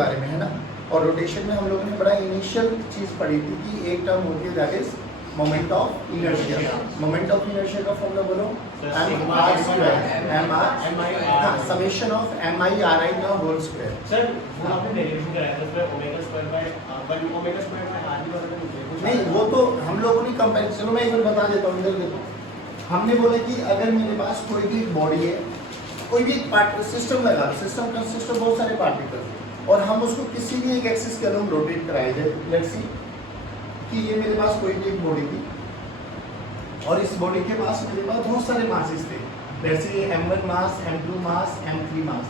बारे में, है ना। और रोटेशन में हम लोगों ने बड़ा इनिशियल चीज़ पढ़ी थी कि एक टर्म होती है that is moment of inertia. Moment of inertia का फॉर्मूला बोलो, M R square, M R, हाँ, summation of M I R I का होल स्क्वायर। सर वो आपने डेरिवेशन कराया था उसमें omega square by 1 omega square by r की बारे में नहीं, वो तो हम लोगों ने कंपेयर, चलो मैं एक बार बता देता हूँ, इधर देखो। हमने बोला कि अगर मेरे पास कोई भी बॉडी है, कोई भी पार्ट सिस्टम लगा, सिस्टम कंसिस्ट ऑफ बहुत सारे पार्टिकल्स, और हम उसको किसी भी एक एक्सिस के अलॉन्ग रोटेट कराए जाए। लेट्स सी कि ये मेरे पास कोई भी एक बॉडी थी और इस बॉडी के पास मेरे पास बहुत सारे मासेस थे, जैसे m1 मास, m2 मास, m3 मास।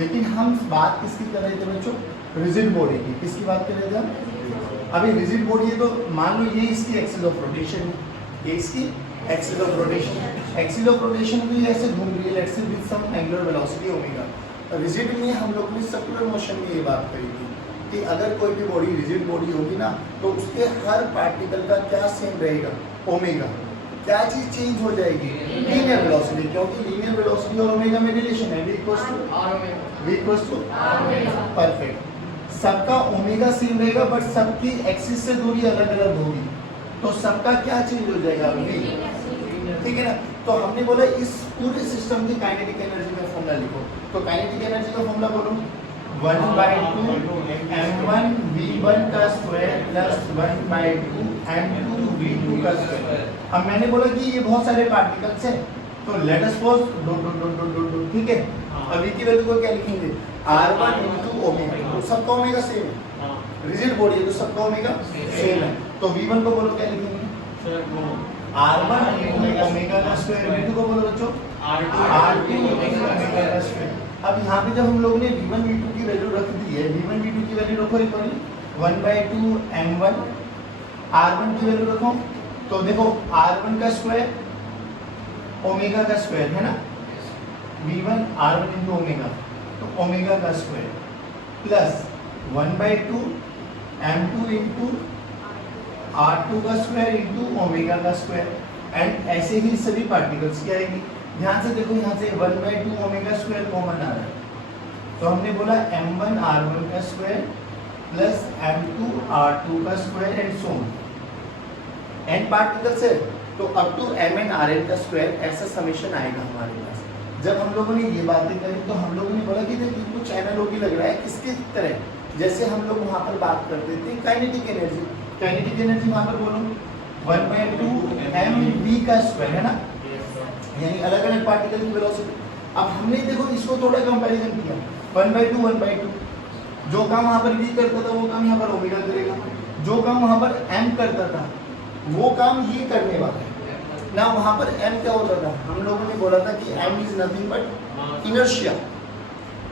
लेकिन हम बात किसकी कर रहे थे बच्चों? रिजिड बॉडी की। किसकी बात कर रहे थे हम? अभी रिजिड बॉडी है तो मान लो ये इसकी एक्सिस ऑफ रोटेशन है, ये इसकी axis of rotation. Axis of rotation भी ऐसे घूम रही है, let's say with some angular velocity omega. Rigid में हम लोग ने सर्कुलर मोशन में ये बात करी थी कि अगर कोई भी बॉडी रिजिड बॉडी होगी ना तो उसके हर पार्टिकल का क्या सेम रहेगा? ओमेगा। क्या चीज चेंज हो जाएगी? लीनियर वेलोसिटी, क्योंकि लीनियर वेलोसिटी और ओमेगा में रिलेशन है, v इक्वल्स टू परफेक्ट। सबका ओमेगा सेम रहेगा बट सबकी एक्सिस से दूरी अलग अलग होगी, तो सबका क्या चेंज हो जाएगा? v, ठीक है ना। तो हमने बोला इस पूरे सिस्टम की काइनेटिक एनर्जी का फॉर्मूला लिखो। तो काइनेटिक एनर्जी का फॉर्मूला बोलो, 1/2 m1 v1 का स्क्वायर प्लस 1/2 m2 v2 का स्क्वायर। अब मैंने बोला कि ये बहुत सारे पार्टिकल्स हैं, तो लेट अस सपोज डॉट, ठीक है। अब v की वैल्यू को क्या लिखेंगे? r1 into ओमेगा, तो सबका ओमेगा सेम है, रिजिड बॉडी है तो सबका ओमेगा सेम है। तो v1 को बोलो क्या लिखेंगे? r1 into ओमेगा का स्क्वायर। v2 को बोलो बच्चों r2 into ओमेगा का स्क्वायर। अब यहाँ पे जब हम लोगों ने v1 v2 की वैल्यू रख दी है, v1 v2 की वैल्यू रखो एक बार, 1/2 m1, r1 की वैल्यू रखो, तो देखो r1 का स्क्वायर ओमेगा का स्क्वायर है ना, v1 r1 into ओमेगा, तो ओमेगा का square plus 1/2 m2 into r2 का स्क्वायर into ओमेगा का स्क्वायर। एंड ऐसे ही सभी पार्टिकल्स की आएगी। ध्यान से देखो, यहाँ से 1/2 ओमेगा स्क्वायर कॉमन आ रहा है, तो हमने बोला m1 r1 का स्क्वायर प्लस m2 r2 का square and so on. N particles है तो अप टू mn rn का स्क्वायर, ऐसा समेशन आएगा हमारे पास। जब हम लोगों ने ये बातें करी तो हम लोगों ने बोला कि देखिए कुछ एनालॉजी लग रहा है किसकी तरह, जैसे हम लोग वहाँ पर बात करते थे काइनेटिक एनर्जी। काइनेटिक एनर्जी वहाँ पर बोलो 1/2 mv का स्क्वायर है ना, यानी अलग अलग पार्टिकल की वेलोसिटी। अब हमने देखो इसको थोड़ा कंपैरिजन किया, 1/2 जो काम वहाँ पर v करता था वो काम यहाँ पर ओमेगा करेगा, जो काम वहाँ पर m करता था वो काम ये करने वाला है ना। वहाँ पर m क्या होता था? हम लोगों ने बोला था कि m is nothing but inertia,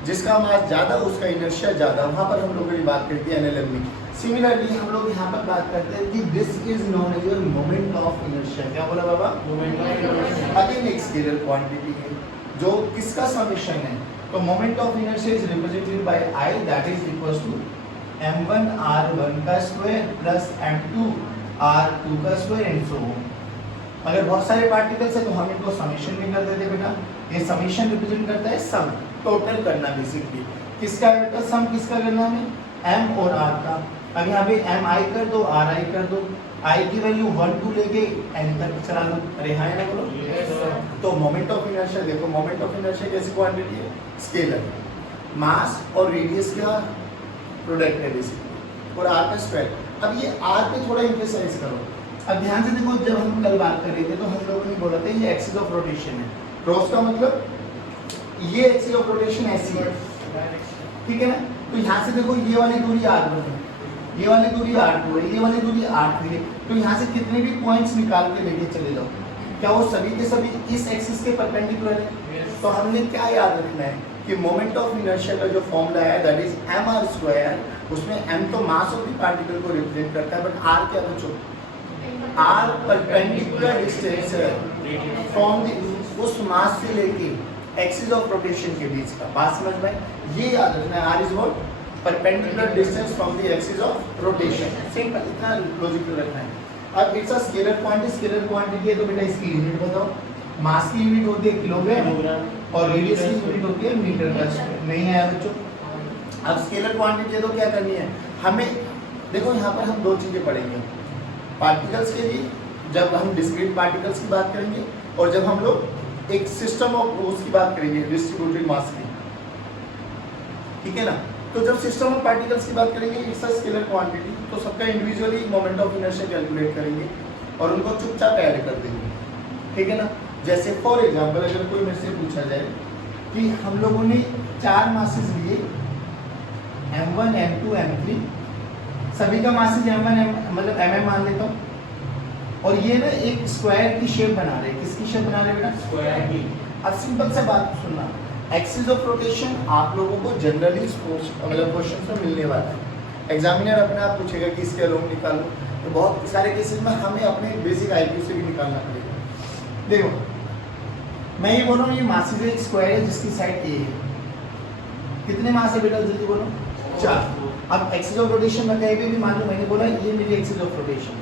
जिसका मास ज्यादा उसका इनर्शिया ज्यादा। वहाँ पर हम लोगों ने बात करती है एनएलएम में। सिमिलरली हम लोग यहाँ पर बात करते हैं कि this is known as moment of inertia. क्या बोला बाबा? Moment of inertia. अगेन एक स्केलर क्वांटिटी है जो किसका समेशन है, तो moment of inertia is represented by I, that is equals to m1 r1 का स्क्वायर प्लस m2 r2 का स्क्वायर एंड सो ऑन। अगर बहुत सारे पार्टिकल्स है तो हम इनको समेशन में कर देते बेटा। ये समेशन रिप्रेजेंट करता है सम, टोटल करना बेसिकली। किसका बेटा सम किसका करना है? m और r का। अब यहाँ पे m i कर दो, r i कर दो, i की वैल्यू 1 2 लेके n तक चला दो। अरे हाँ ना बोलो। तो मोमेंट ऑफ इनर्शिया देखो, मोमेंट ऑफ इनर्शिया कैसी क्वांटिटी है? स्केलर, मास और रेडियस का प्रोडक्ट है बेसिकली, और r का स्क्वायर। अब ये r पे थोड़ा एम्फसाइज करो। अब ध्यान से देखो, जब हम कल बात कर रहे थे तो हम लोगों ने बोला था ये एक्सिस ऑफ रोटेशन है। क्रॉस का मतलब ये एक्सिस ऑफ रोटेशन ऐसी है, ठीक है ना। तो यहाँ से देखो ये वाली दूरी r1 है, ये वाली दूरी r2 है, ये वाली दूरी r3 है। तो यहाँ से कितने भी पॉइंट्स निकाल के लेके चले जाओ, क्या वो सभी के सभी इस एक्सिस के परपेंडिकुलर है? तो हमने क्या याद रखना है कि मोमेंट ऑफ इनर्शिया का जो फॉर्मूला है दैट इज mr²। उसमें m तो मास ऑफ द पार्टिकल को रिप्रेजेंट करता है, बट r क्या बच्चों? r परपेंडिकुलर डिस्टेंस है फ्रॉम द उस मास से लेके एक्सिस ऑफ रोटेशन के बीच का। बात समझ में? ये याद रखना है, r is what? Perpendicular distance from the axis of rotation. Simple, इतना लॉजिकल रखना है। अब it's a scalar quantity. Scalar quantity है तो बेटा इसकी यूनिट बताओ। मास की यूनिट होती है किलोग्राम और रेडियस की यूनिट होती है मीटर का स्क्वायर। नहीं है बच्चों? अब स्केलर क्वांटिटी है तो क्या करनी है हमें, देखो यहाँ पर हम दो चीज़ें पढ़ेंगे, पार्टिकल्स के लिए जब हम डिस्क्रीट पार्टिकल्स की बात करेंगे और जब हम लोग एक सिस्टम ऑफ उसकी बात करेंगे डिस्ट्रीब्यूटेड मास की, ठीक है ना। तो जब सिस्टम ऑफ पार्टिकल्स की बात करेंगे इट्स अ स्केलर क्वांटिटी, तो सबका individually moment of inertia calculate करेंगे और उनको चुपचाप ऐड कर देंगे, ठीक है ना। जैसे फॉर एग्जांपल अगर कोई मेरे से पूछा जाए कि हम लोगों ने 4 मासेस लिए m1 m2 m3, सभी का मासेस m1 मतलब mm मान लेता हूँ, और ये ना एक स्क्वायर की शेप बना रहे हैं। किसकी शेप बना रहे हैं बेटा? स्क्वायर की। अब सिंपल से बात सुनना, एक्सिस ऑफ रोटेशन आप लोगों को जनरली मतलब क्वेश्चन में मिलने वाला है। एग्जामिनर अपने आप पूछेगा कि इसके अलोंग निकालो, तो बहुत सारे केसेस में हमें अपने बेसिक आईक्यू से भी निकालना पड़ेगा। देखो मैं ये बोल रहा हूँ, ये मासेस एक स्क्वायर है जिसकी साइड ए है। कितने मास है बेटा जल्दी बोलो? 4। अब एक्सिस ऑफ रोटेशन में कहीं भी मान लो मैंने बोला ये मेरी एक्सिस ऑफ रोटेशन,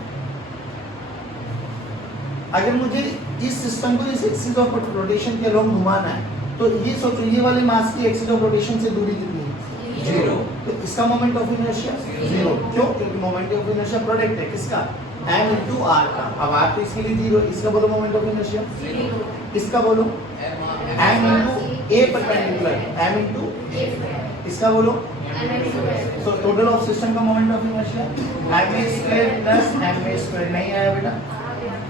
अगर मुझे इस सिस्टम को इस एक्सिस ऑफ रोटेशन के अलोंग घुमाना है तो ये सोचो ये वाले मास की एक्सिस ऑफ रोटेशन से दूरी कितनी है? 0। तो इसका मोमेंट ऑफ इनर्शिया 0। क्यों? क्योंकि मोमेंट ऑफ इनर्शिया प्रोडक्ट है किसका? m into r का। अब r तो इसके लिए 0, इसका बोलो मोमेंट ऑफ इनर्शिया 0, इसका बोलो m into a perpendicular, m into इसका बोलो, तो टोटल ऑफ सिस्टम का moment of inertia ma square plus ma square. नहीं आया बेटा?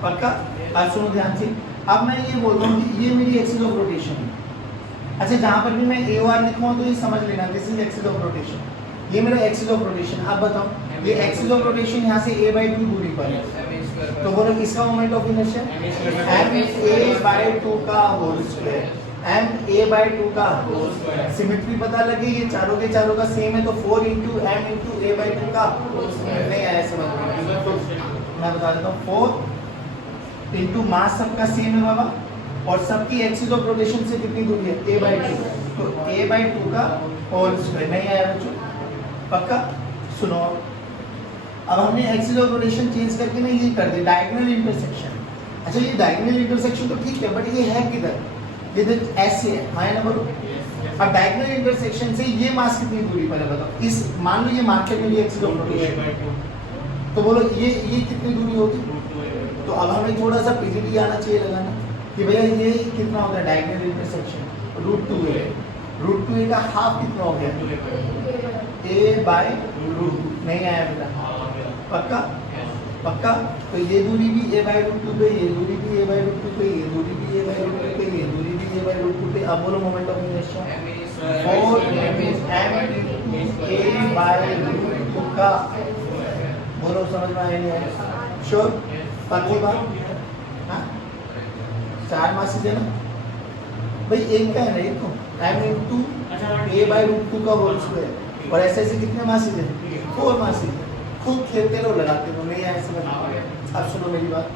पक्का? अब सुनो ध्यान से, अब मैं ये बोल रहा हूँ कि ये मेरी एक्सिस ऑफ रोटेशन है। अच्छा जहाँ पर भी मैं ए आर लिखूँ तो ये समझ लेना this is axis of rotation, ये मेरा एक्सिस ऑफ रोटेशन। अब बताओ ये एक्सिस ऑफ रोटेशन यहाँ से a/2 दूरी पर है, तो बोलो इसका मोमेंट ऑफ इनर्शिया ma/2 का होल स्क्वायर, ma/2 का होल स्क्वायर। सिमेट्री पता लगे ये चारों के चारों का सेम है, तो 4 into m into a/2 का होल स्क्वायर। नहीं आया समझ में? तो मैं बता देता हूँ 4 into मास सबका सेम है बाबा, और सबकी एक्सिस ऑफ रोटेशन से कितनी दूरी है? a/2, तो a/2 का होल स्क्वायर। नहीं आया बच्चों? पक्का? सुनो अब हमने एक्सिस ऑफ रोटेशन चेंज करके ना ये कर दिया डायगोनल इंटरसेक्शन। अच्छा ये डायगोनल इंटरसेक्शन तो ठीक है, बट ये है किधर? ये तो ऐसे है, हाँ ना बोलो। अब डायगोनल इंटरसेक्शन से ये मास कितनी दूरी पर है बताओ? इस मान लो ये मार्केट में भी एक्सिस ऑफ रोटेशन, तो बोलो ये कितनी दूरी होगी? तो अब हमें थोड़ा सा पीजीटी आना चाहिए लगाना कि भैया ये कितना होता है डायगोनल इंटरसेक्शन? √2a, √2a का हाफ कितना हो गया? a/√2। नहीं आया बेटा? पक्का? पक्का? तो ये दूरी भी a/√2 पे, ये दूरी भी a/√2 पे, ये दूरी भी a/√2 पे, ये दूरी भी a/√2 पे। अब बोलो moment of inertia 4 m a/√2 का। बोलो समझ में आया नहीं आया? श्योर? पक्की बात? हाँ 4 मासेस है ना भाई, एक का है ना ये तो m into a/√2 का होल स्क्वायर, और ऐसे ऐसे कितने मासेस हैं? 4 मासेस। खूब खेलते रहो, लगाते रहो, नहीं आया समझ में? अब सुनो मेरी बात,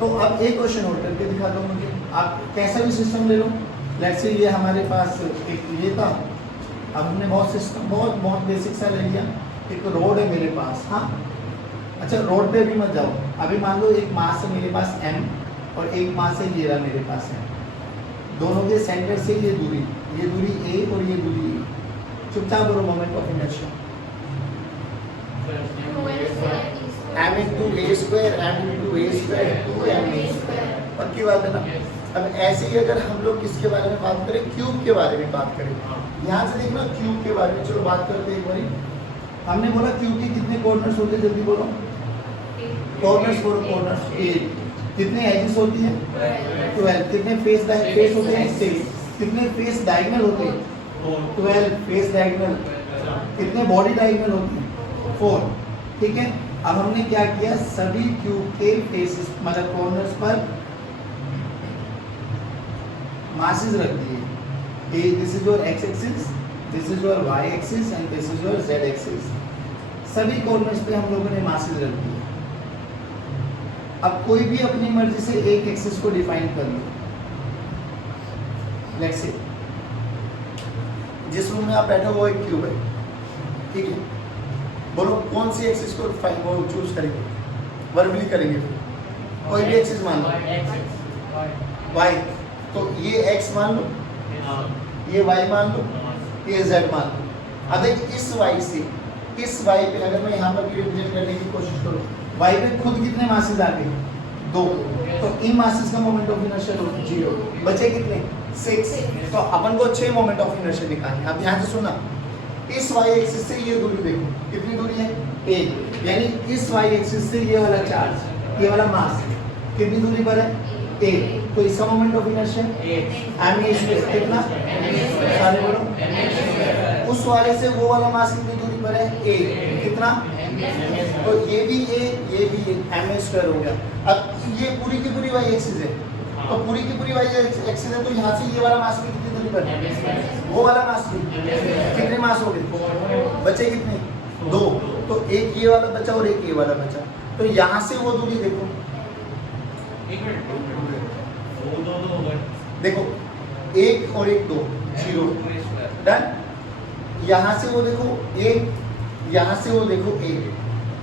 तो अब एक क्वेश्चन होल्ड करके दिखा दो मुझे। आप कैसा भी सिस्टम ले लो, लेट्स से ये हमारे पास एक ये था, अब हमने बहुत सिस्टम बहुत बेसिक सा ले लिया। एक रोड है मेरे पास, हाँ अच्छा रोड पे भी मत जाओ, अभी मान लो एक मास है मेरे पास m और एक मास है ये रहा मेरे पास है, दोनों के सेंटर से ये दूरी a और ये दूरी a। चुपचाप बोलो moment of inertia m into a square m into a square 2ma²। पक्की बात है ना? अब ऐसे ही अगर हम लोग किसके बारे में बात करें, क्यूब के बारे में बात करें, यहाँ से देखना क्यूब के बारे में। चलो बात करते हैं एक बारी। हमने बोला क्यूब के कितने कॉर्नर्स होते हैं? जल्दी बोलो कॉर्नर्स, बोलो कॉर्नर्स 8। कितने एजेस होती हैं? 12। कितने फेस होते हैं? 6। कितने फेस डायगोनल होते हैं? 12 फेस डायगोनल। कितने बॉडी डायगोनल होती हैं? 4। ठीक है, अब हमने क्या किया, सभी क्यूब के फेसेस मतलब कॉर्नर्स पर मासेस रख दिए। This is your x axis, this is your y axis and this is your z axis. सभी कॉर्नर्स पे हम लोगों ने मासेस रख दिए। अब कोई भी अपनी मर्जी से एक एक्सिस को डिफाइन कर लो। लेट्स से जिस रूम में आप बैठे हो वो एक क्यूब है, ठीक है, बोलो कौन सी एक्सिस को डिफाइन वो चूज करेंगे? वर्बली करेंगे, कोई भी एक्सिस मान लो, y, तो ये x मान लो, ये y मान लो, ये z मान लो। अब देखिए इस वाई से इस वाई पे अगर मैं यहाँ पर भी रिप्रेजेंट करने की कोशिश करूँ, वाई पे खुद कितने मासेस आ गए? 2। तो इन मासेस का मोमेंट ऑफ इनर्शिया 0, बचे कितने? 6। तो अपन को 6 मोमेंट ऑफ इनर्शिया निकालने। अब ध्यान से सुनना, इस वाई एक्सिस से ये दूरी देखो, कितनी दूरी है? 1। यानी इस वाई एक्सिस से ये वाला चार्ज, ये वाला मास कितनी दूरी पर है? 1। तो इसका मोमेंट ऑफ इनर्शिया कितना? सारे बोलो। उस वाले से वो वाला मास कितनी दूरी पर है? 1। कितना? तो ये भी m² हो गया। अब ये पूरी की पूरी वाई एक्सिस है, तो पूरी की पूरी वाई एक्सिस है, तो यहाँ से ये वाला मास भी कितनी दूरी पर है? वो वाला मास भी कितने मास हो गए? बचे कितने? 2। तो एक ये वाला बचा और एक ये वाला बचा। तो यहाँ से वो दूरी देखो, देखो 1 और 1 2 0 डन। यहाँ से वो देखो 1, यहाँ से वो देखो 1,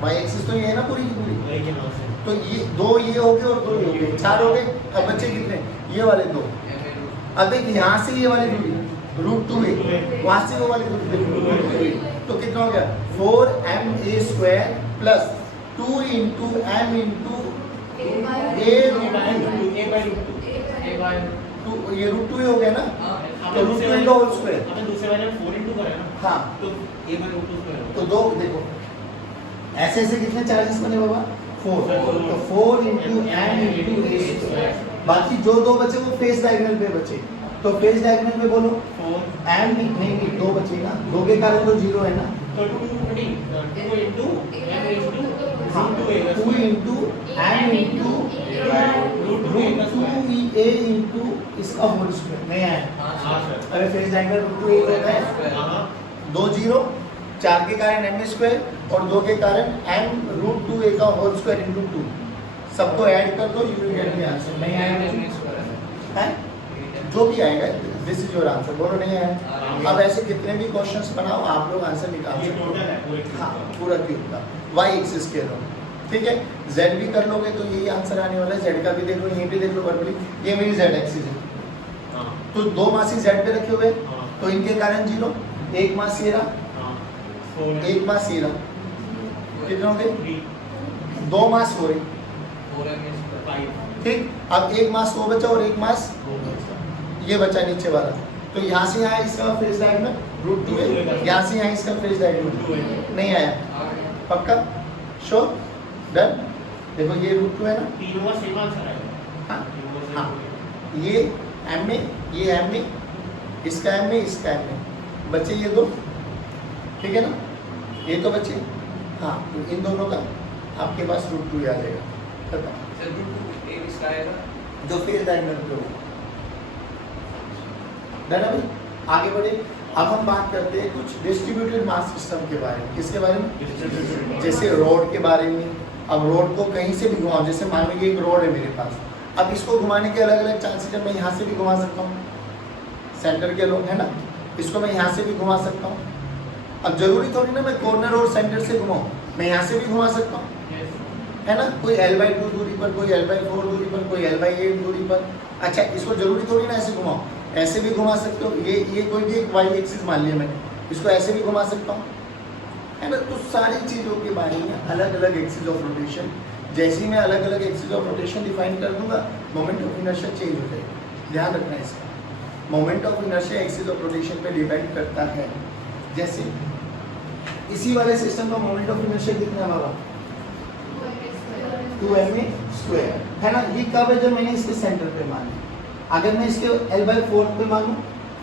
वाई एक्सिस तो ये है ना पूरी की पूरी। तो ये 2 ये हो गए और 2 ये हो गए, 4 हो गए। अब बच्चे कितने? ये वाले 2। अब देख यहाँ से ये वाली दूरी √2 है, वहाँ से वो वाली दूरी देखो, तो कितना हो गया? 4ma² plus 2 into m into ये √2 हो गया ना, तो √2 का होल स्क्वायर। दूसरे वाले में 4 इंटू करें ना, हाँ, तो a/√2 स्क्वायर। तो 2 देखो ऐसे ऐसे कितने चार्जेस बने बाबा? 4। तो 4 इंटू m इंटू a²। बाकी जो 2 बचे वो फेस डायगोनल पे बचे, तो फेस डायगोनल पे बोलो 4 m नहीं 2 बचे ना, 2 के कारण तो 0 है ना, तो 2 इंटू m इंटू हाँ 2 into m into √2a into इसका होल स्क्वायर नहीं आया। अरे फेस डायगोनल √2a होता है, 2 0, 4 के कारण m² और 2 के कारण m√2a का होल स्क्वायर इंटू 2। सबको ऐड कर दो, you will get the answer. नहीं आएगा है जो भी आएगा, दिस इज योर आंसर। बोलो नहीं आया। अब ऐसे कितने भी क्वेश्चंस बनाओ, आप लोग आंसर निकाल सकते हो। हाँ पूरा क्यूब का वाई एक्सिस के लो, ठीक है। जेड भी कर लोगे तो यही आंसर आने वाला है। जेड का भी देख लो, ये भी देख लो वर्बली, ये मेरी जेड एक्सिस है। तो 2 मास ही जेड पे रखे हुए, तो इनके कारण 0, 1 मास ये रहा, 1 मास ये रहा, कितने हो गए? 2 मास हो रहे, ठीक। अब 1 मास वो बचा और 1 मास ये बचा नीचे वाला। तो यहाँ से यहाँ इसका फेस डायगोनल √2 है, यहाँ से यहाँ इसका फेस डायगोनल नहीं आया। पक्का? श्योर? डन। देखो ये √2 है ना, तीनों का सेम आंसर आएगा। हाँ ये m में, ये m में, इसका m में, इसका m में, बचे ये 2, ठीक है ना, ये तो बचे। हाँ तो इन दोनों का आपके पास √2 आ जाएगा, खत्म। जो फेस डायगोनल पे हो। डन अभी आगे बढ़े। अब हम बात करते हैं कुछ डिस्ट्रीब्यूटेड मास सिस्टम के बारे में। किसके बारे में? जैसे रोड के बारे में। अब रोड को कहीं से भी घुमाओ, जैसे मान लीजिए एक रोड है मेरे पास, अब इसको घुमाने के अलग अलग चांसेस है। मैं यहाँ से भी घुमा सकता हूँ, सेंटर के लोग है ना, इसको मैं यहाँ से भी घुमा सकता हूँ। अब जरूरी थोड़ी ना मैं कॉर्नर और सेंटर से घुमाऊँ, मैं यहाँ से भी घुमा सकता हूँ, है ना। कोई l/2 दूरी पर, कोई l/4 दूरी पर, कोई l/8 दूरी पर। अच्छा इसको जरूरी थोड़ी ना ऐसे घुमाओ, ऐसे भी घुमा सकते हो। ये कोई भी एक वाई एक्सिस मान लिया मैंने, इसको ऐसे भी घुमा सकता हूँ, है ना। तो सारी चीज़ों के बारे में अलग अलग एक्सिस ऑफ रोटेशन, जैसे ही मैं अलग अलग एक्सिस ऑफ रोटेशन डिफाइन कर दूंगा, मोमेंट ऑफ इनर्शिया चेंज हो जाएगा। ध्यान रखना है इसका, moment of inertia axis of rotation पे डिपेंड करता है। जैसे इसी वाले सिस्टम का मोमेंट ऑफ इनर्शिया कितना है बाबा? 2ma², है ना। ये कब है? जब मैंने इसके सेंटर पे माना। अगर मैं इसके l/4 पे मानूं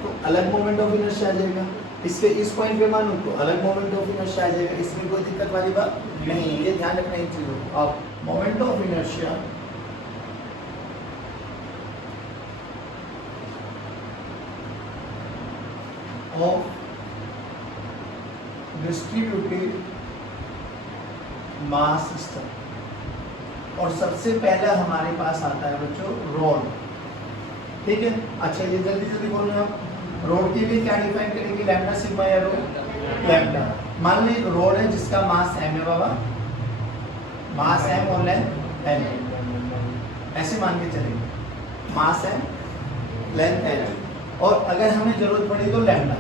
तो अलग मोमेंट ऑफ इनर्शिया आ जाएगा, इसके इस पॉइंट पे मानूं तो अलग मोमेंट ऑफ इनर्शिया आ जाएगा। इसमें कोई दिक्कत वाली बात नहीं है, ये ध्यान रखना इन चीज़ों को। अब moment of inertia of distributed mass system, और सबसे पहला हमारे पास आता है बच्चों रोड, ठीक है। अच्छा ये जल्दी जल्दी बोल रहे हो। रोड के लिए क्या डिफाइन करेंगे? लैम्डा सिग्मा या रो लैम्डा। मान ली रोड है जिसका मास m है बाबा, मास m और लेंथ l, ऐसे मान के चलेंगे, मास m लेंथ l। और अगर हमें जरूरत पड़ी तो लैम्डा,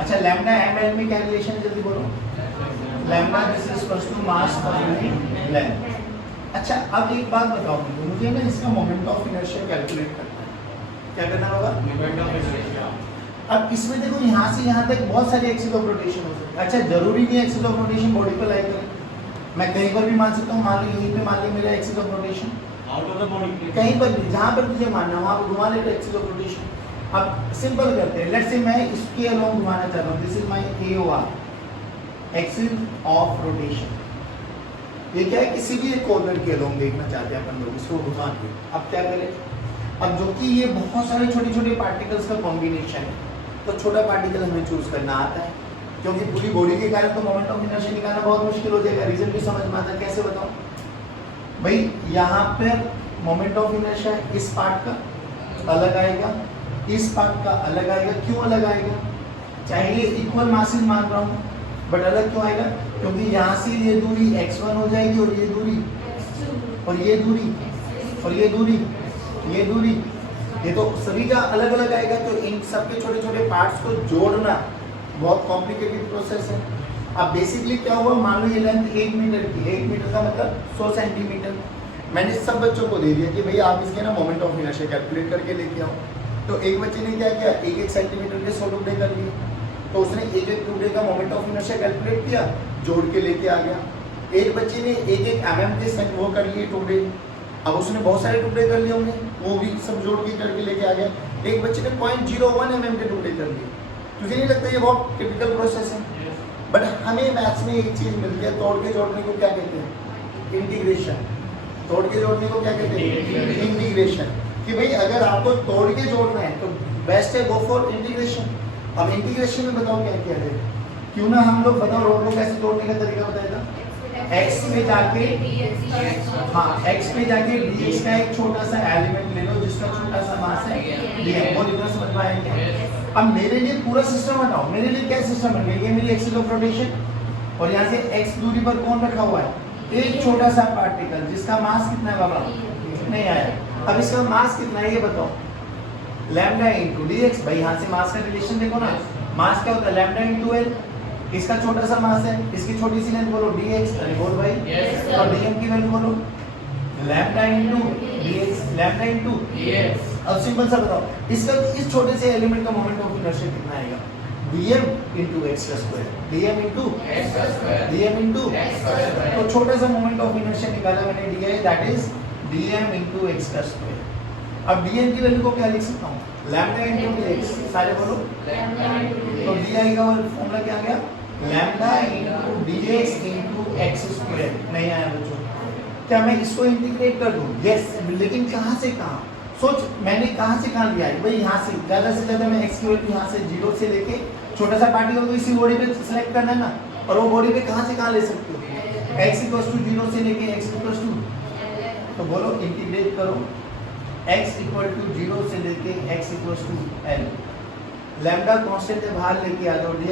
अच्छा लैम्डा ml में क्या रिलेशन जल्दी बोलो, lambda this is equals to mass per unit length. अच्छा अब एक बात बताओ मुझे ना इसका मोमेंट ऑफ इनर्शिया कैलकुलेट करना है, क्या करना होगा? Moment of inertia. अब इसमें देखो यहाँ से यहाँ तक बहुत सारी एक्सिस ऑफ रोटेशन हो सकती है। अच्छा जरूरी नहीं एक्सिस ऑफ रोटेशन बॉडी पर लाई करे, मैं कहीं पर भी मान सकता हूँ, मान लो यहीं पे मान लो मेरा axis of rotation, out of the body कहीं पर भी जहाँ पर तुझे मानना वहाँ पर घुमा ले एक्सिस ऑफ रोटेशन। अब सिंपल करते हैं, लेट्स से मैं इसके अलोंग घुमाना चाह रहा हूँ, this is my AOR axis of rotation. ये क्या है, किसी भी एक कॉर्नर के अलोंग देखना चाहते हैं अपन लोग, इसको घुमा के। अब क्या करें, अब जो कि ये बहुत सारे छोटे छोटे पार्टिकल्स का कॉम्बिनेशन है, तो छोटा पार्टिकल हमें चूज करना आता है, क्योंकि पूरी बॉडी के कारण तो मोमेंट ऑफ इनर्शिया निकालना बहुत मुश्किल हो जाएगा। रीजन भी समझ में आता है, कैसे बताऊं भाई, यहाँ पर मोमेंट ऑफ इनर्शिया इस पार्ट का अलग आएगा, इस पार्ट का अलग आएगा। क्यों अलग आएगा? चाहे ये इक्वल मासेस मान रहा हूँ, बट अलग क्यों आएगा? क्योंकि यहाँ से ये दूरी x1 हो जाएगी, और ये दूरी और ये दूरी और ये दूरी ये दूरी, ये तो सभी का अलग अलग आएगा। तो इन सबके छोटे छोटे पार्ट्स को जोड़ना बहुत कॉम्प्लिकेटेड प्रोसेस है। अब बेसिकली क्या हुआ, मान लो ये लेंथ 1 मीटर की, 1 मीटर का मतलब 100 सेंटीमीटर। मैंने सब बच्चों को दे दिया कि भाई आप इसके ना मोमेंट ऑफ इनर्शिया कैलकुलेट करके लेके आओ। तो एक बच्चे ने क्या किया, 1-1 सेंटीमीटर के 100 टुकड़े कर लिए, तो उसने 1-1 टुकड़े का मोमेंट ऑफ इनर्शिया कैलकुलेट किया, जोड़ के लेके आ गया। एक बच्चे ने 1-1 mm के सेंट वो कर लिए टुकड़े, अब उसने बहुत सारे टुकड़े कर लिए होंगे, वो भी सब जोड़ के करके लेके आ गया। एक बच्चे ने 0.01 mm के टुकड़े कर लिए। तुझे नहीं लगता ये बहुत टिपिकल प्रोसेस है? बट हमें मैथ्स में एक चीज मिलती है, तोड़ के जोड़ने को क्या कहते हैं? इंटीग्रेशन। तोड़ के जोड़ने को क्या कहते हैं? इंटीग्रेशन। कि भाई अगर आपको तोड़ के जोड़ना है तो बेस्ट है गो फॉर इंटीग्रेशन। अब इंटीग्रेशन में बताओ क्या किया जाए, क्यों ना हम लोग बताओ रोड को कैसे तोड़ने का तरीका बताया था। x पे जाके हाँ x पे जाके dx का एक छोटा सा एलिमेंट ले लो जिसका छोटा सा मास है dm। वो लिखना समझ में आया क्या? अब मेरे लिए पूरा सिस्टम हटाओ, मेरे लिए क्या सिस्टम बन गया, ये मेरी एक्सिस ऑफ रोटेशन, और यहाँ से x दूरी पर कौन रखा हुआ है, एक छोटा सा पार्टिकल जिसका मास कितना है बाबा, नहीं आया। अब इसका मास कितना है ये बताओ, लैम्डा इंटू dx। भाई यहाँ से मास का रिलेशन देखो ना, मास क्या होता है, लैम्डा इंटू एल। इसका छोटा सा मास है, इसकी छोटी सी लेंथ बोलो dx, अरे बोल भाई yes, और dm की वैल्यू बोलो lambda into dx, lambda into dx। अब सिंपल सा बताओ, इसका इस छोटे से एलिमेंट का मोमेंट ऑफ इनर्शिया कितना आएगा, dm इंटू x का स्क्वायर, dm इंटू x का स्क्वायर, dm इंटू x का स्क्वायर। तो छोटा सा मोमेंट ऑफ इनर्शिया निकाला मैंने di, that is dm into x का स्क्वायर। अब dm की वैल्यू को क्या लिख सकता हूँ, लैम्डा इंटू dx, सारे बोलो। तो di का फॉर्मूला क्या आ गया, lambda into dx into x square. नहीं आया बच्चों, क्या मैं इसको इंटीग्रेट कर दूं? यस, लेकिन कहाँ से कहाँ, सोच मैंने कहाँ से कहाँ लिया है भाई, यहाँ से ज़्यादा से ज़्यादा मैं x की वैल्यू यहाँ से 0 से लेके छोटा सा पार्टिकल को इसी बॉडी पे सिलेक्ट करना है ना, और वो बॉडी पे कहाँ से कहाँ ले सकते हो, x इक्वल्स टू 0 से लेके x इक्वल्स टू, तो बोलो इंटीग्रेट करो, x इक्वल टू 0 से लेके x equals to l। Lambda constant है, बाहर लेके आ जाओ, di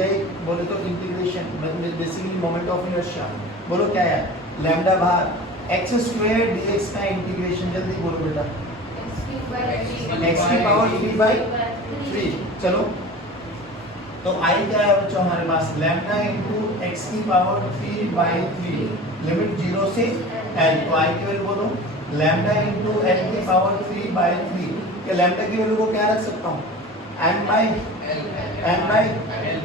बोले तो integration basically moment of inertia, बोलो क्या है, लैम्डा बाहर, x स्क्वायर dx का इंटीग्रेशन, जल्दी बोलो बेटा, x की पावर 3/3। चलो तो i क्या है बच्चों हमारे पास, लैम्डा इंटू x की पावर 3/3, लिमिट 0 से l। तो i की वैल्यू बोलो लैम्डा इंटू l की पावर 3/3। क्या लैम्डा की वैल्यू को क्या रख सकता हूँ, m बाई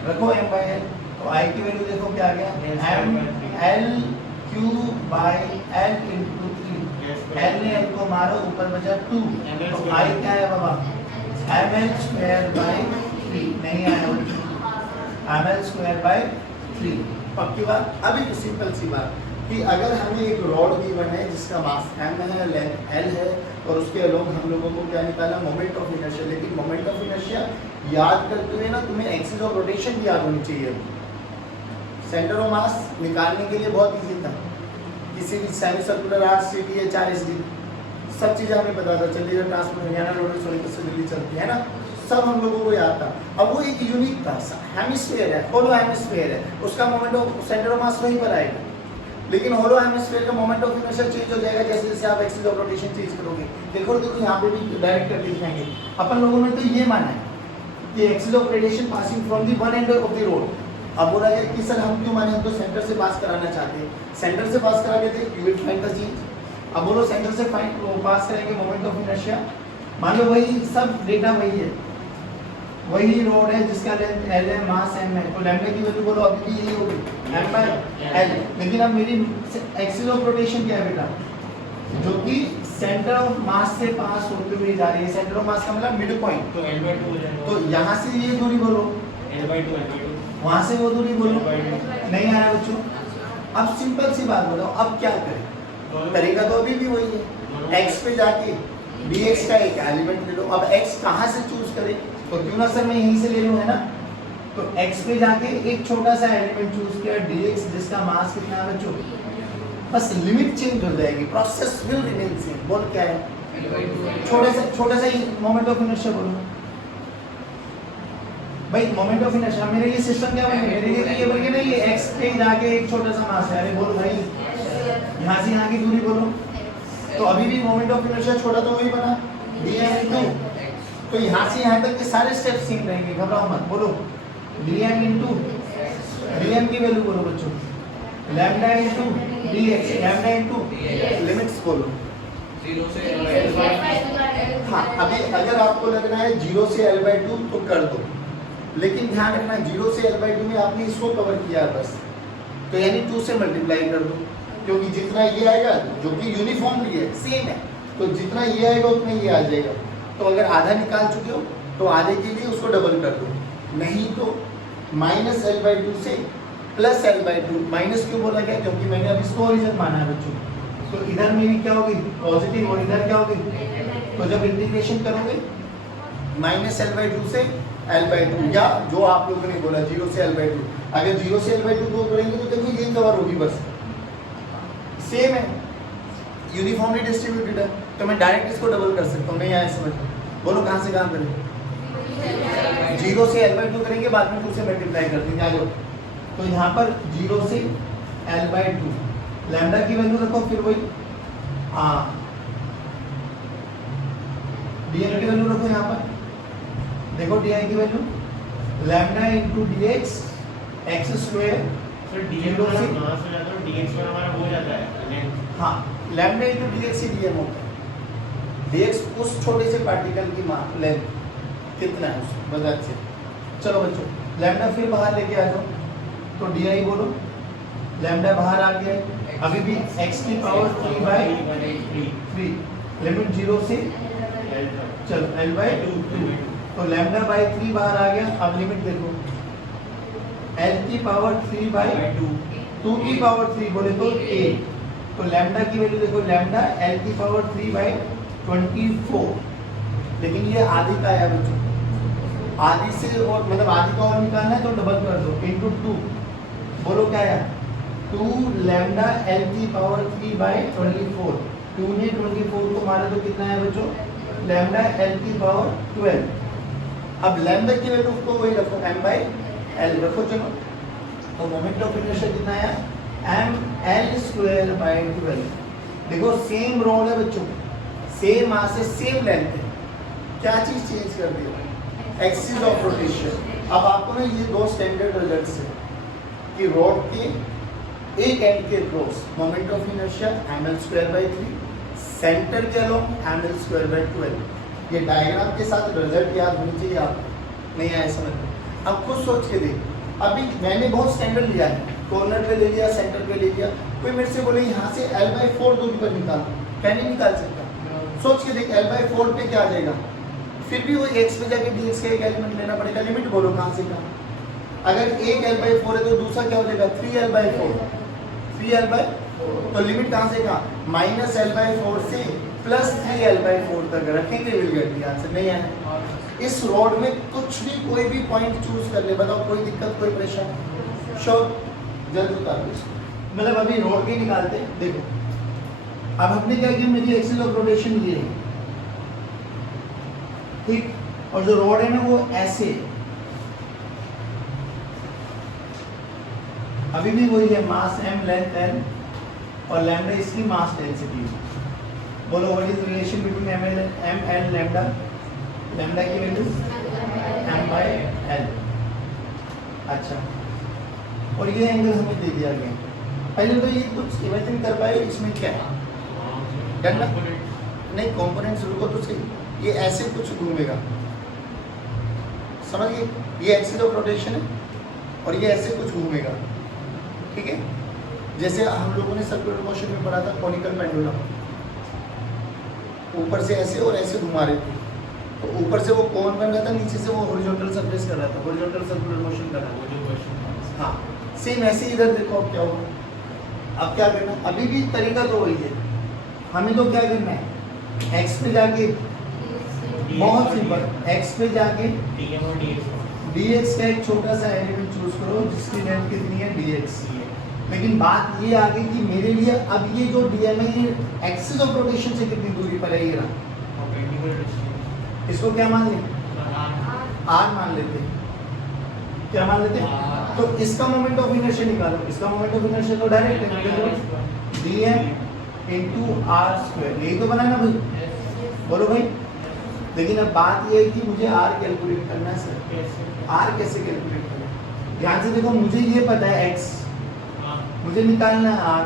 रखो m बाई l। तो i की वैल्यू देखो क्या आ गया, m l cube by l into 3। l ने l को मारो, ऊपर बचा 2, तो i क्या है बाबा, ml स्क्वायर बाई 3। नहीं आया, ml स्क्वायर बाई 3। पक्की बात। अभी तो सिंपल सी बात कि अगर हमें एक रॉड गिवन है जिसका मास m है, लेंथ l है, और उसके अलोंग हम लोगों को क्या निकाला, मोमेंट ऑफ इनर्शिया। लेकिन मोमेंट ऑफ इनर्शिया याद करते हुए ना तुम्हें एक्सिस ऑफ रोटेशन भी याद होनी चाहिए। सेंटर ऑफ मास निकालने के लिए बहुत इजी था, किसी भी सेमी सर्कुलर आर्च सीटी है 40 डिग्री, सब चीज़ें हमें पता था, चलिए ट्रांसफर हरियाणा रोड से दिल्ली चलती है ना, सब हम लोगों को याद था। अब वो एक यूनिक था, हेमिस्फीयर है, होलो हेमिस्फीयर है, उसका moment of centre of mass वहीं पर आएगा। लेकिन होलो हेमिस्फीयर का मोमेंट ऑफ इनर्शिया चेंज हो जाएगा जैसे जैसे आप एक्सिस ऑफ रोटेशन चेंज करोगे। देखो यहाँ पे भी डायरेक्ट करके दिखाएंगे। अपन लोगों ने तो ये माना है the axis of radiation passing from the one end of the road. अब बोला गया कि सर हम क्यों माने, हम तो सेंटर से पास कराना चाहते हैं, सेंटर से पास करा लेते, you will find the change. अब बोलो सेंटर से पास करेंगे मोमेंट ऑफ इनर्शिया, मान लो वही सब डेटा वही है, वही रोड है जिसका लेंथ l है, मास m है, तो लैम्डा की वैल्यू बोलो अभी भी यही होगी m/l. लेकिन अब मेरी एक्सिस ऑफ रोटेशन क्या है बेटा, जो कि सेंटर ऑफ मास से पास होते हुए जा रही है. सेंटर ऑफ मास का मतलब मिड पॉइंट, तो L/2 हो जाएगा. तो यहाँ से ये दूरी बोलो, L/2 वहाँ से वो दूरी बोलो. नहीं आ रहा बच्चों. अब सिंपल सी बात बताओ, अब क्या करें, तरीका तो अभी भी वही है, x पे जाके dx का एक एलिमेंट ले लो. अब x कहाँ से चूज करें, तो क्यों ना सर मैं यहीं से ले लूँ, है ना. तो x पे जाके एक छोटा सा एलिमेंट चूज किया dx, जिसका मास कितना है बच्चों, बस लिमिट चेंज हो जाएगी, प्रोसेस विल रिमेन सेम. बोल क्या है, छोटा सा ही मोमेंट ऑफ इनर्शिया बोलो भाई. मोमेंट ऑफ इनर्शिया मेरे लिए सिस्टम क्या बने, मेरे लिए ये बन गया ना, ये x पे जाके एक छोटा सा मास है. अरे बोल भाई, यहाँ से यहाँ की दूरी बोलो, तो अभी भी मोमेंट ऑफ इनर्शिया छोटा तो वही बना dm. तो यहाँ से यहाँ तक के सारे स्टेप्स सेम रहेंगे, घबराओ मत. बोलो dm इंटू dm की वैल्यू बोलो बच्चों, lambda into dx, lambda into limits बोलो. 0 से L/2. हाँ, अभी अगर आपको लगना है 0 से L/2 तो कर दो, लेकिन ध्यान रखना 0 से L/2 में आपने इसको कवर किया है बस, तो यानी 2 से मल्टीप्लाई कर दो, क्योंकि जितना ये आएगा जो कि यूनिफॉर्मली है, सेम है, तो जितना ये आएगा उतना ये आ जाएगा. तो अगर आधा निकाल चुके हो तो आधे के लिए उसको डबल कर दो, नहीं तो -L/2 से +L/2. माइनस क्यों बोला गया, क्योंकि मैंने अब इसको ओरिजिन माना है बच्चों. तो इधर मेरी क्या होगी पॉजिटिव, और इधर क्या होगी, तो जब इंटीग्रेशन करोगे -L/2 से L/2, या जो आप लोगों ने बोला 0 से L/2, अगर 0 से L/2 को करेंगे तो देखो ये कवर होगी, बस सेम है, यूनिफॉर्मली डिस्ट्रीब्यूटेड है. तो मैं डायरेक्ट इसको डबल कर सकता हूँ. नहीं आया समझ, बोलो कहाँ से कहाँ करें, 0 से L/2 करेंगे, बाद में 2 से मल्टीप्लाई कर देंगे. आ जाओ. तो यहाँ पर 0 से L/2, लैम्डा की वैल्यू रखो, फिर वही dm की वैल्यू रखो. यहाँ पर देखो di की value lambda into dx x square. फिर dm का मास हो जाता है, dx पर हमारा हो जाता है. हाँ, लैम्डा इंटू dx ही dm होता है. dx उस छोटे से पार्टिकल की लेंथ कितना है उस वजह से. चलो बच्चों, लैम्डा फिर बाहर लेके आ जाओ, तो di बोलो, लैम्डा बाहर आ गया, अभी भी x की पावर 3/3, लिमिट 0 से चलो L/2, तो लैम्डा बाई 3 बाहर आ गया. अब लिमिट देखो, L की पावर 3/2, 2 की पावर 3 बोले तो a, तो लैम्डा की वैल्यू देखो, लैम्डा L की पावर 3/24, लेकिन ये आधी का है बच्चों, आधी से और मतलब आधी का और निकालना है तो डबल कर दो, इंटू 2, बोलो क्या है 2 लैम्डा L की पावर 3/24. 2 ने 24 को मारे तो कितना है बच्चों, लैम्डा L की पावर 12. अब लैम्डा की वैल्यू को वही रखो, m/l रखो. चलो, तो मोमेंट ऑफ इनर्शिया कितना है, mL²/12. देखो सेम रोड है बच्चों, सेम मास है, सेम लेंथ है, क्या चीज चेंज कर दी, एक्सिस ऑफ रोटेशन. अब आपको ना ये दो स्टैंडर्ड रिजल्ट्स है कि रोड के एक एंड के cross moment of inertia mL²/3, centre के अलोंग mL²/12. ये डायग्राम के साथ रिजल्ट याद होनी चाहिए आपको. नहीं आया समझ में, अब खुद सोच के देख. अभी मैंने बहुत स्टैंडर्ड लिया है, कॉर्नर पे ले लिया, सेंटर पे ले लिया. कोई मेरे से बोले यहाँ से L/4 दूरी पर निकाल, क्या नहीं निकाल सकता. सोच के देख, L/4 पे क्या आ जाएगा, फिर भी वो x पे जाके dx का एक एलिमेंट लेना पड़ेगा. लिमिट बोलो कहाँ से कहाँ. अगर एक L/4 है तो दूसरा क्या हो जाएगा 3L/4, 3L/4. तो लिमिट कहाँ से कहाँ, -L/4 से +3L/4 तक रखेंगे, विल गेट द आंसर. नहीं है इस रोड में कुछ भी कोई भी पॉइंट चूज कर ले, बताओ कोई दिक्कत कोई परेशानी. श्योर, जल्द बता दो. मतलब अभी रोड के निकालते देखो. अब हमने क्या किया, मेरी एक्सिस ऑफ रोटेशन ये है, ठीक, और जो रोड है ना वो ऐसे, अभी भी वही है, मास m, लेंथ n, और लैम्डा इसकी मास डेंसिटी. बोलो what is relation between m and lambda. Lambda की वैल्यू m बाय एल। अच्छा, और ये एंगल हमें दे दिया गया। पहले तो ये कुछ इमेजिन कर पाए इसमें क्या है, डन ना? नहीं, कंपोनेंट्स रुको तो सही, ये ऐसे कुछ घूमेगा, समझिए, ये एक्सिस ऑफ रोटेशन है और ये ऐसे कुछ घूमेगा, ठीक है? जैसे हम लोगों ने सर्कुलर मोशन में पढ़ा था कॉनिकल पेंडुलम, ऊपर से ऐसे और ऐसे घुमा रहे थे, तो ऊपर से वो कोन बन रहा था, नीचे से वो हॉरिजॉन्टल सरफेस कर रहा था, हॉरिजॉन्टल सर्कुलर मोशन कर रहा था। हाँ, सेम ऐसे ही इधर देखो अब क्या होगा। अब क्या करना, अभी भी तरीका तो वही है, हमें तो क्या करना है, एक्स पे जाके, बहुत सिंपल, एक्स पे जाके dx का एक छोटा सा एलिमेंट चूज करो जिसकी लेंथ कितनी है dx। लेकिन बात ये आ गई कि मेरे लिए अब ये जो dm है ये एक्सिस ऑफ रोटेशन से कितनी दूरी पर है, ये रहा, इसको क्या मान लें, r मान लेते हैं, क्या मान लेते हैं? तो इसका मोमेंट ऑफ इनर्शिया निकालो, इसका मोमेंट ऑफ इनर्शिया तो डायरेक्ट है, dm into r², यही तो बना ना भाई, बोलो भाई। लेकिन अब बात ये है कि मुझे r कैलकुलेट करना है सर, r कैसे कैलकुलेट करना है? ध्यान से देखो, मुझे ये पता है x, मुझे निकालना है r,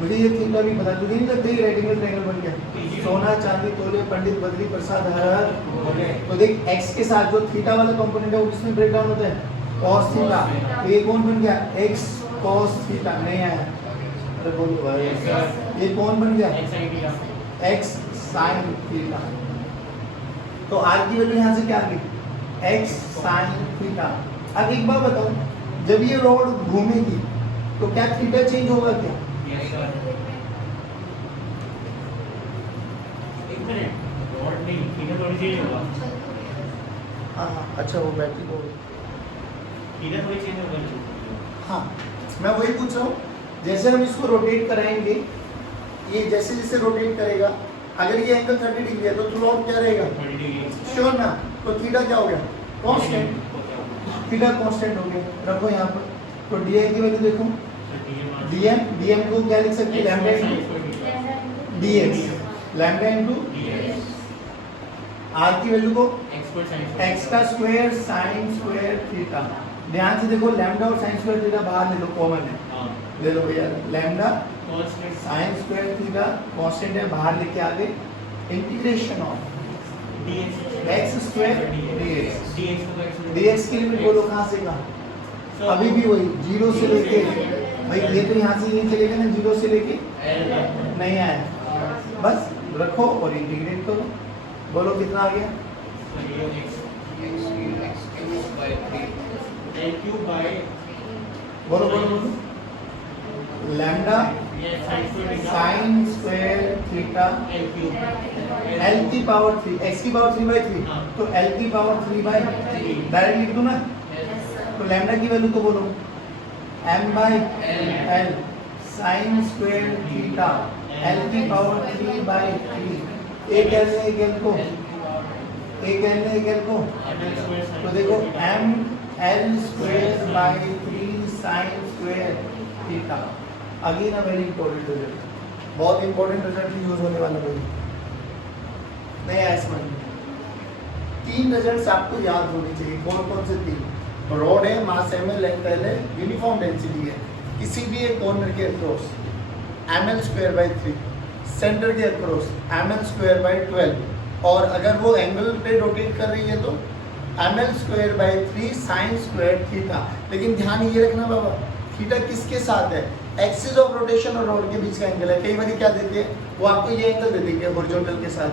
मुझे ये थीटा भी पता, तुझे नहीं लगता ये राइट एंगल ट्रायंगल बन गया? सोना चांदी तोले पंडित बद्री प्रसाद हर हर। तो देख x के साथ जो थीटा वाला कंपोनेंट है वो किसमें ब्रेक डाउन होता है, cos थीटा, ये कौन बन गया, x cos थीटा, नहीं आया, अरे बोलो भाई, ये कौन बन गया, x sin थीटा। तो r की वैल्यू यहाँ से क्या आ गई, x sin थीटा। अब एक बात बताओ, जब ये रॉड घूमेगी तो क्या थीटा चेंज होगा क्या? हाँ, अच्छा, वो बैटरी को, हाँ, मैं वही पूछ रहा हूँ, जैसे हम इसको रोटेट कराएंगे, ये जैसे जैसे रोटेट करेगा, अगर ये एंगल 30 डिग्री है तो थ्रू आउट क्या रहेगा, श्योर ना? तो थीटा क्या हो गया, कांस्टेंट, थीटा कांस्टेंट हो गया, रखो यहाँ पर। तो dm की वैल्यू देखो, dm को क्या लिख सकते हैं, lambda into dx, lambda into r की वैल्यू को x का स्क्वायर sin स्क्वायर थीटा। ध्यान से देखो, लैम्डा और sin स्क्वायर थीटा बाहर ले लो, कॉमन है, ले लो भैया, lambda sin square theta constant है, बाहर लेके आ गए, integration of x square dx की लिमिट बोलो कहाँ से कहाँ, अभी भी वही 0 से लेके, भाई ये तो यहाँ से ये चलेगा ना, 0 से लेके नहीं आया, बस रखो और इंटीग्रेट करो, बोलो कितना आ गया, बोलो बोलो बोलो, lambda sin square theta l की पावर 3, x की पावर 3/3, तो l की पावर 3/3 डायरेक्ट लिख दूं ना? तो लैम्डा की वैल्यू तो बोलो, m/l sin square theta, l की पावर 3/3, एक l ने एक l को, एक l ने एक l को, तो देखो m/l² sin square theta. Again a very important result, बहुत इंपॉर्टेंट रिजल्ट यूज होने वाला है, नहीं आया समझ में? 3 रिजल्ट्स आपको याद होने चाहिए, कौन कौन से 3? रॉड है, मास m है, लेंथ l है, यूनिफॉर्म डेंसिटी है, किसी भी एक कॉर्नर के अक्रॉस ml²/3, सेंटर के अक्रॉस ml²/12, और अगर वो एंगल पे रोटेट कर रही है तो ml²/3 sin स्क्वायर थीटा। लेकिन ध्यान ये रखना बाबा, थीटा किसके साथ है, एक्सिस ऑफ रोटेशन और रॉड के बीच का एंगल है। कई बार क्या देते हैं, वो आपको ये एंगल दे देंगे हॉरिजॉन्टल के साथ,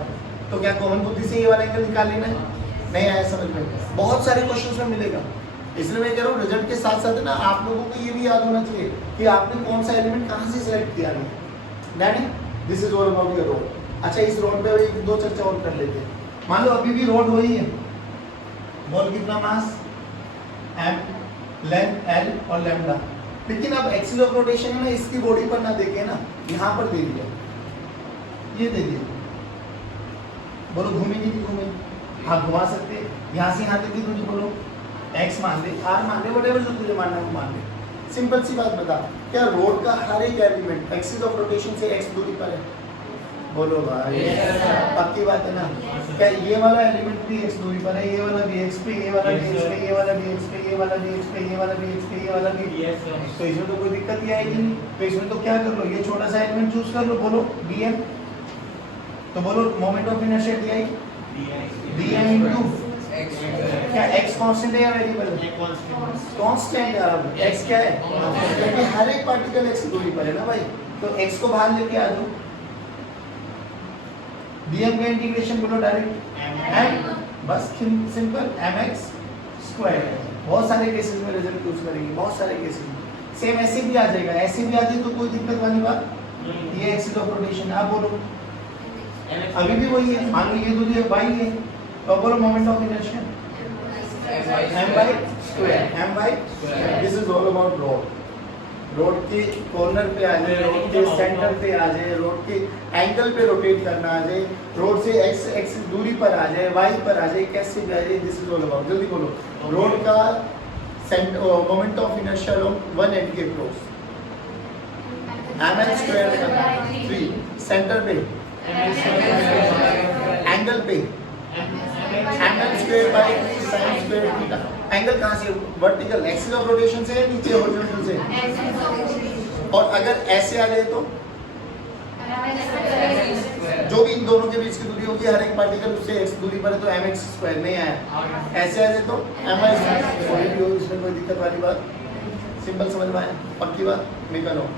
तो क्या कॉमन बुद्धि से ये वाला एंगल निकाल लेना है? नहीं आया समझ में? बहुत सारे क्वेश्चंस में मिलेगा, इसलिए मैं कह रहा हूँ रिजल्ट के साथ साथ ना आप लोगों को ये भी याद होना चाहिए कि आपने कौन सा एलिमेंट कहाँ से सिलेक्ट किया है। Danny, this is all about your rod. अच्छा, इस रॉड पे एक दो चर्चा और कर लेते हैं। मान लो अभी भी रॉड वही है, बॉल कितना मास m, लेंथ l और लैम्डा, लेकिन अब एक्सिस ऑफ रोटेशन है ना, इसकी बॉडी पर ना देखे ना, यहाँ पर दे दिया, ये दे दिया, बोलो घूमेगी नहीं घूमेगी? हाँ घुमा सकते, यहाँ से यहाँ तक की दूरी बोलो, x मान ले, r मान ले, व्हाटएवर जो तुझे मानना है वो मान ले। सिंपल सी बात बता, क्या रोड का हर एक एलिमेंट एक्सिस ऑफ रोटेशन से x दूरी पर है? बोलो भाई, पक्की बात है ना? क्या ये वाला एलिमेंट भी x दूरी पर है, ये वाला भी x पे, ये वाला भी Yes, x sir. पे, ये वाला भी x पे, ये वाला भी x पे, ये वाला भी x पे, ये वाला भी Yes, sir. तो इसमें तो कोई दिक्कत ही आएगी नहीं। तो इसमें तो क्या कर लो, ये छोटा सा एलिमेंट चूज कर लो, बोलो bm, तो बोलो moment of inertia di bm into क्या x कांस्टेंट है या वेरिएबल है? कांस्टेंट यार, x क्या है? क्योंकि हर एक पार्टिकल x दूरी पर है ना भाई, तो x को बाहर लेके आ जाओ। bm का इंटीग्रेशन बोलो डायरेक्ट m, बस सिंपल mx स्क्वायर। बहुत सारे केसेस में रिजल्ट यूज करेंगे, बहुत सारे केसेस में सेम ऐसे भी आ जाएगा, ऐसे भी आ जाए तो कोई दिक्कत वाली बात, ये एक्सिस ऑफ रोटेशन। आप बोलो अभी भी वही है, मान लो ये दूरी है y है, तो बोलो moment of inertia m by square, m by this is all about road। Road के कॉर्नर पे आ जाए, रोड के सेंटर पे आ जाए, रोड के एंगल पे रोटेट करना आ जाए, रोड से x एक्सिस दूरी पर आ जाए, y पर आ जाए, कैसे भी आ जाए, दिस इज ऑल अबाउट। जल्दी बोलो रोड का moment of inertia along one and के अक्रॉस mn स्क्वायर 3 सेंटर पे एंगल पे mn square by 3 sin square theta. Angle कहां से? वर्टिकल एक्सिस ऑफ रोटेशन से, नीचे हॉरिजॉन्टल से। और अगर ऐसे आ जाए तो जो भी इन दोनों के बीच की दूरी होगी, हर एक पार्टिकल उससे x दूरी पर है तो mx स्क्वायर नहीं आया, ऐसे आ जाए तो my स्क्वायर। इसमें कोई दिक्कत वाली बात, सिंपल समझ में आया, पक्की बात, मेक अ नोट।